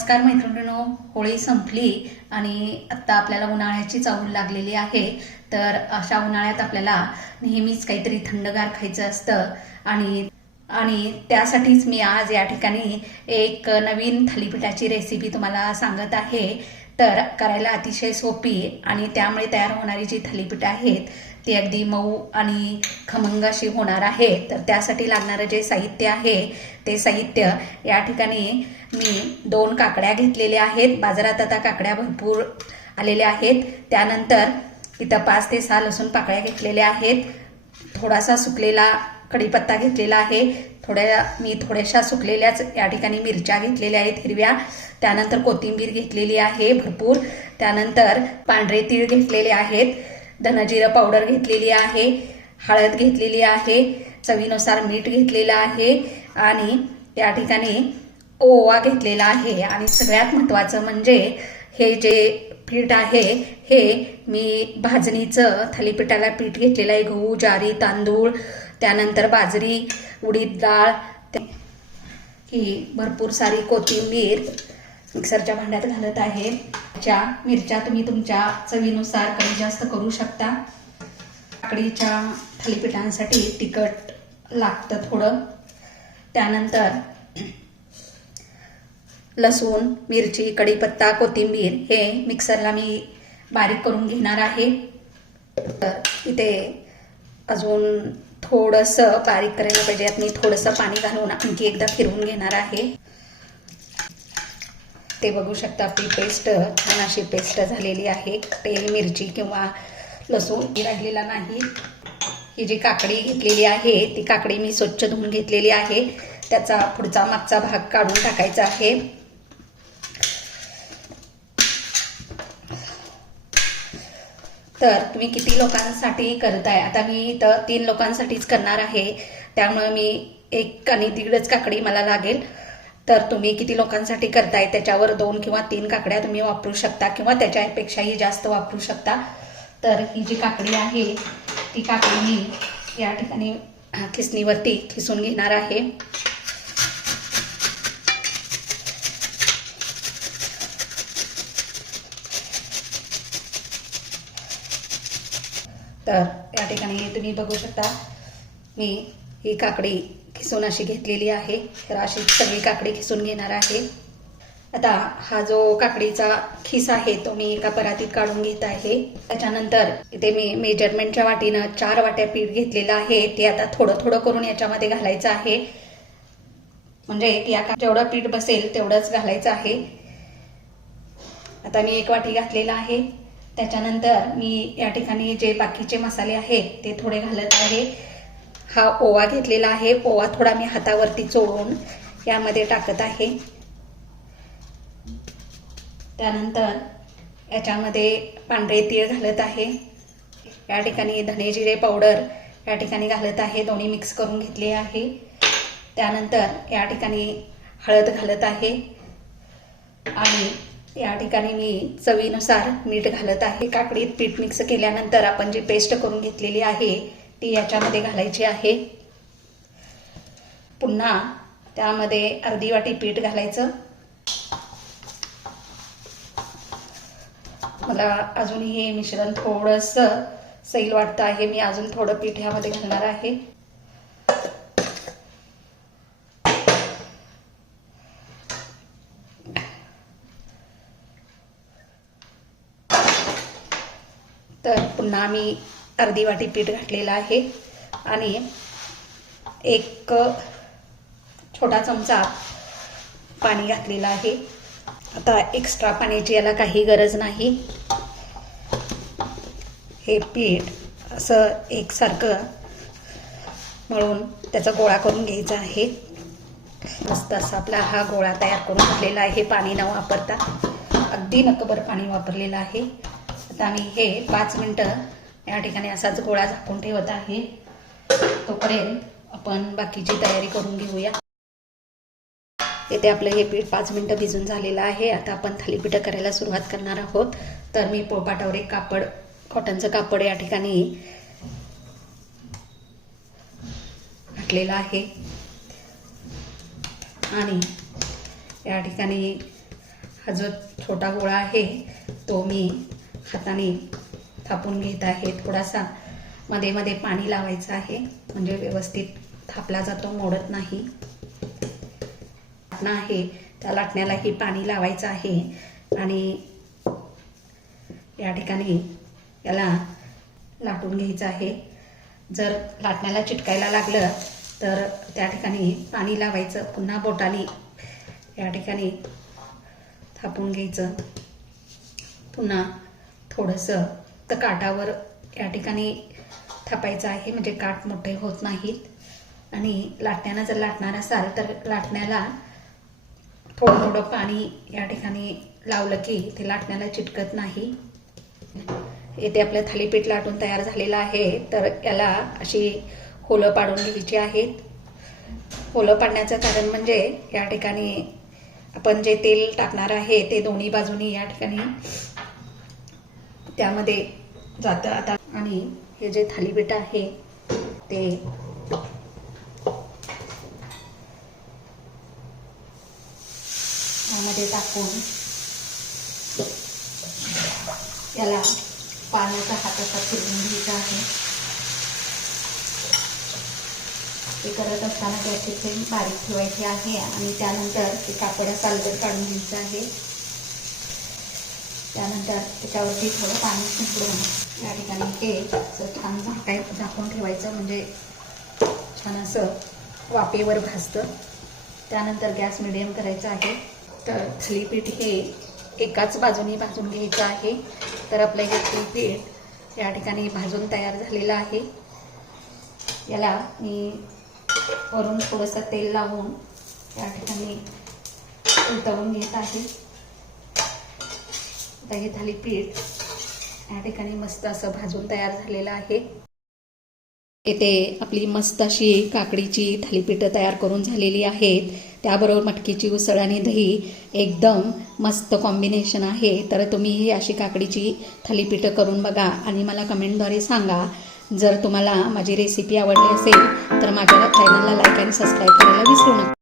नमस्कार मैत्रिणींनो, होळी संपली आणि आता आपल्याला उन्हाळ्याची चाहूल लागलेली आहे। तर अशा उन्हाळ्यात आपल्याला नेहमीच काहीतरी थंडगार खायचं असतं आणि त्यासाठीच मी आज या ठिकाणी एक नवीन थालीपीठाची रेसिपी तुम्हाला सांगत आहे। तर करायला अतिशय सोपी आणि त्यामुळे तयार होणारी जी थालीपीठ आहेत ती अगदी मऊ आणि खमंग अशी होणार आहे। तर त्यासाठी लागणारे जे साहित्य आहे ते साहित्य या ठिकाणी मी 2 काकड्या घेतलेल्या आहेत। बाजारात आता काकड्या भरपूर आलेल्या आहेत। त्यानंतर इथं 5 ते 6 लसूण पाकळ्या घेतलेल्या आहेत। थोडासा सुकलेला कढीपत्ता घेतलेला आहे। मी थोड्याशा सुकलेल्याच या ठिकाणी मिरच्या घेतलेल्या आहेत हिरव्या। त्यानंतर कोथिंबीर घेतलेली आहे भरपूर। त्यानंतर पांढरे तीळ घेतलेले आहेत। धनजिरा पावडर घेतलेली आहे। हळद घेतलेली आहे। चवीनुसार मीठ घेतलेलं आहे आणि या ठिकाणी ओवा घेतलेला आहे। आणि सगळ्यात महत्त्वाचं म्हणजे हे जे पीठ आहे हे मी भाजणीचं थालीपीठाला पीठ घेतलेलं आहे। गहू, ज्वारी, तांदूळ, त्यानंतर बाजरी, उडीद डाळ, ही भरपूर सारी कोथिंबीर मिक्सरच्या भांड्यात घालत आहे। मिरच्या तुम्ही तुमच्या चवीनुसार कमी जास्त करू शकता। काकडीच्या थालीपीठांसाठी तिखट लागतं थोडं। त्यानंतर लसूण, मिरची, कढीपत्ता, कोथिंबीर हे मिक्सरला मी बारीक करून घेणार आहे। तर इथे अजून थोडंसं बारीक करायला पाहिजे। यात मी थोडंसं पाणी घालून आणखी एकदा फिरवून घेणार आहे। ते बघू शकता आपली पेस्ट छान अशी पेस्ट झालेली आहे। तेल, मिरची किंवा लसूण लागलेला नाही। ही जी काकडी घेतलेली आहे ती काकडी मी स्वच्छ धुवून घेतलेली आहे। त्याचा पुढचा मागचा भाग काढून टाकायचा आहे। तर तुम्ही किती लोकांसाठी करताय? आता मी इथं 3 लोकांसाठीच करणार आहे, त्यामुळे मी 1 आणि 1.5 काकडी मला लागेल। तर तुम्ही किती लोकांसाठी करताय त्याच्यावर 2 किंवा 3 काकड्या तुम्ही वापरू शकता किंवा त्याच्यापेक्षाही जास्त वापरू शकता। तर ही जी काकडी आहे ती काकडी मी या ठिकाणी खिसणीवरती खिसून घेणार आहे। तर या ठिकाणी तुम्ही बघू शकता मी ही काकडी खिसून अशी घेतलेली आहे। तर अशी सगळी काकडी खिसून घेणार आहे। आता हा जो काकडीचा खिस आहे तो मी एका परातीत काढून घेत आहे। त्याच्यानंतर इथे मी मेजरमेंटच्या वाटीनं 4 वाट्या पीठ घेतलेलं आहे। ते आता थोडं थोडं करून याच्यामध्ये घालायचं आहे, म्हणजे या जेवढं पीठ बसेल तेवढंच घालायचं आहे। आता मी 1 वाटी घातलेला आहे। त्याच्यानंतर मी या ठिकाणी जे बाकीचे मसाले आहेत ते थोडे घालत आहे। हा ओवा घेतलेला आहे। ओवा थोडा मी हातावरती चोळून यामध्ये टाकत आहे। त्यानंतर याच्यामध्ये पांढरे तीळ घालत आहे। या ठिकाणी धने जिरे पावडर या ठिकाणी घालत आहे। दोन्ही मिक्स करून घेतले आहे। त्यानंतर या ठिकाणी हळद घालत आहे आणि या ठिकाणी मी चवीनुसार मीठ घालत आहे। काकडीत पीठ मिक्स केल्यानंतर आपण जी पेस्ट करून घेतलेली आहे ती याच्यामध्ये घालायची आहे। पुन्हा त्यामध्ये अर्धी वाटी पीठ घालायचं। मला अजून हे मिश्रण थोडंसं सैल वाटतं आहे, मी अजून थोडं पीठ ह्यामध्ये घालणार आहे। तर पुन्हा मी अर्धी वाटी पीठ घातलेलं आहे आणि 1 छोटा चमचा पाणी घातलेलं आहे। आता एक्स्ट्रा पाण्याची याला काही गरज नाही। हे पीठ असं एकसारखं मळून त्याचा गोळा करून घ्यायचा आहे। मस्त असा आपला हा गोळा तयार करून घेतलेला आहे पाणी न वापरता। अगदी नकभर पाणी वापरलेलं आहे। आता मी हे 5 मिनिटं या ठिकाणी असाच गोळा झाकून ठेवत आहे। तोपर्यंत आपण बाकीची तयारी करून घेऊया। इथे आपलं हे पीठ 5 मिनिटं भिजून झालेलं आहे। आता आपण थालीपीठ करायला सुरुवात करणार आहोत। तर मी पोळपाटावर एक कापड, कॉटनचं कापड या ठिकाणी घातलेलं आहे आणि या ठिकाणी हा जो छोटा गोळा आहे तो मी हाताने थापून घेत आहे. थोडासा मध्ये मध्ये पाणी लावायचं आहे म्हणजे व्यवस्थित थापला जातो, मोडत नाही. लाटणं आहे त्या लाटण्यालाही पाणी लावायचं आहे आणि या ठिकाणी याला लाटून घ्यायचं आहे. जर लाटण्याला चिटकायला लागलं तर त्या ठिकाणी पाणी लावायचं, पुन्हा बोटाने या ठिकाणी थापून घ्यायचं. पुन्हा थोडंसं तर काठावर या ठिकाणी थापायचं आहे म्हणजे काठ मोठे होत नाहीत. आणि लाटण्यानं जर लाटणार असाल तर लाटण्याला थोडं थोडं पाणी या ठिकाणी लावलं की ते लाटण्याला चिटकत नाही. इथे आपलं थालीपीठ लाटून तयार झालेलं आहे. तर याला अशी होलं पाडून घ्यायची आहेत. होलं पाडण्याचं कारण म्हणजे या ठिकाणी आपण जे तेल टाकणार आहे ते दोन्ही बाजूनी या ठिकाणी त्यामध्ये जातं. आता आणि हे जे थालीपीठ आहे ते यामध्ये टाकून याला पाण्याचा हात असा फिरवून घ्यायचा आहे. ते करत असताना गॅसची फ्लेम बारीक ठेवायची आहे आणि त्यानंतर ते कापड सालगट काढून घ्यायचं आहे. त्यानंतर त्याच्यावरती थोडं पाणी शिंपडून या ठिकाणी हे असं छान झाकून ठेवायचं म्हणजे छान असं वाफेवर भाजतं. त्यानंतर गॅस मिडियम करायचा आहे. तर थालीपीठ हे एकाच बाजूने भाजून घ्यायचं आहे. तर आपलं हे थालीपीठ या ठिकाणी भाजून तयार झालेलं आहे. याला मी वरून थोडंसं तेल लावून या ठिकाणी उलटवून घेत आहे. आता हे थालीपीठ या ठिकाणी मस्त असं भाजून तयार झालेलं आहे. इथे आपली मस्त अशी काकडीची थालीपीठं तयार करून झालेली आहेत. त्याबरोबर मटकीची उसळ आणि दही एकदम मस्त कॉम्बिनेशन आहे. तर तुम्ही ही अशी काकडीची थालीपीठं करून बघा आणि मला कमेंटद्वारे सांगा. जर तुम्हाला माझी रेसिपी आवडली असेल तर माझ्या चॅनलला लाईक आणि सबस्क्राईब करायला विसरू नका.